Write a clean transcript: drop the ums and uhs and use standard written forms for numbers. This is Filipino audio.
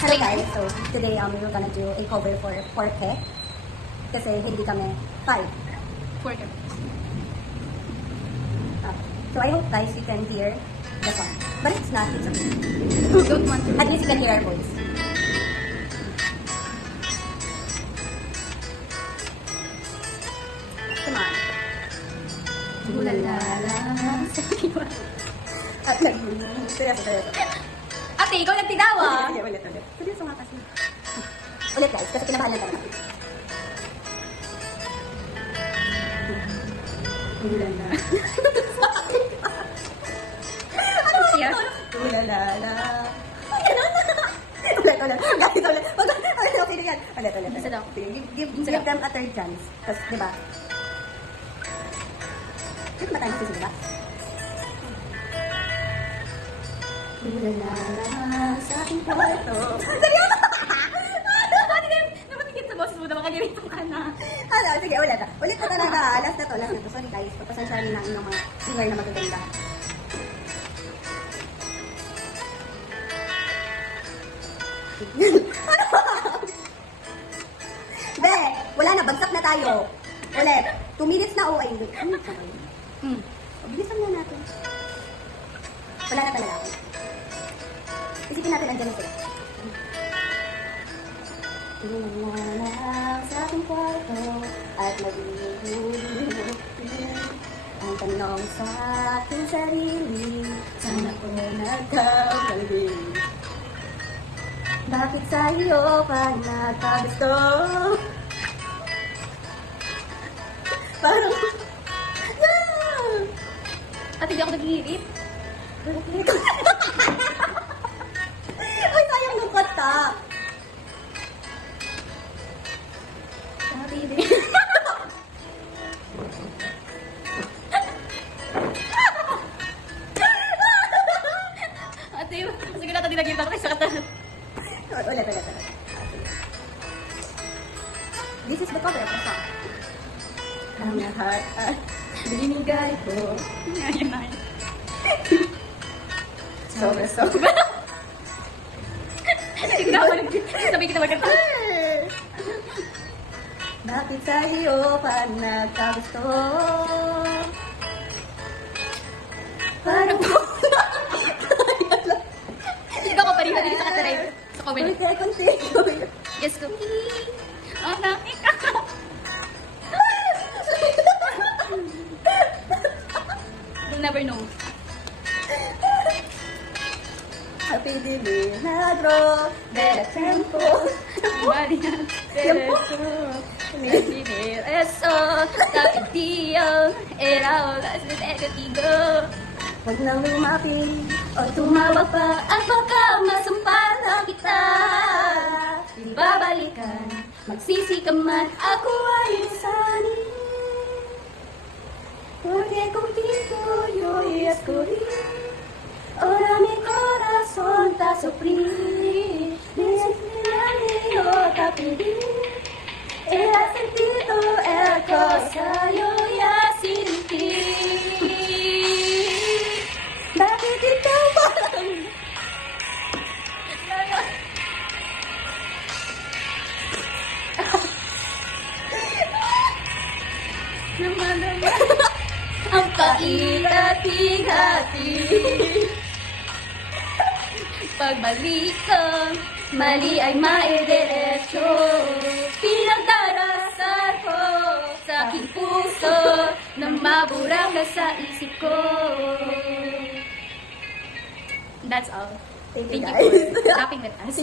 Hello guys, so today we were gonna do a cover for Porke. Kasi hindi kami 5. Porke. So I hope guys you can hear the song. But it's not, it's okay. Don't want to. At least you can hear our voice. Come on. Ulalala. At seryoso. Ate, ikaw nagtidawa. Sige, ulit. Seryoso nga kasi. Ulit guys, kasi kinabahan lang talaga. Ulalala. Ano siya? Ulalala. Ulit. Guys, ulit. Okay na yan. Ulit. Isa daw. Give them a third chance. Kasi, di ba? Ito ba tayo sisi, di ba? Ulalala sa aking kwarto. Seryoso! Napatigit sa boses mo na makadirito ka na. Sige, ulit. Ulit na talaga. Last na to. Sorry guys, pagpasensyahan na ng mga singer na magaganda. Be, wala na. Bagsak na tayo. Ulit. 2 minutes na. Ay, wait. Bilisan na natin. Wala na talaga. Isipin natin andyan na sila. Wala sa aking kwarto at naglulunod ang tanong sa aking sarili. Saan ako nagkamali? Bakit sa iyo pa nagkagusto? Parang... Ate, di ako naghihirit. Ay, sayang ng kata. Sorry, Ate, sige na, tinagin pa ako kay sakata. Ulit. This is the cover of the song. Ang lahat at binigay ko. Ayun na yun. Sobra. Tingnan mo, sabi kita maganda. Bakit sa iyo pa nagkagusto? Parang Ikaw ko pa rin sa katarive. Sa comment. konti. Yes, cookie. Oh, na, ikaw. You'll never know. Happy Dinadro del Tiempo. Maria, Tiempo. vivir eso, tapitío, era olas de negativo. Huwag nang lumapit o tumawag pa at baka masumpalan kita. Di babalikan, magsisi ka man, ako ay sanin. Porque contigo yo escogí, ahora mi corazón te sufrí. Desde yo te pedí, era sentido el cosa yo ya sin ti. Bakit ikaw ba? Naman. Ang paingat-ingati. Pagbalik ko, mali ay maidiretso. Pinagdarasal ko sa aking puso na maburang na sa isip ko. That's all. Thank you Thank you guys. for laughing with us.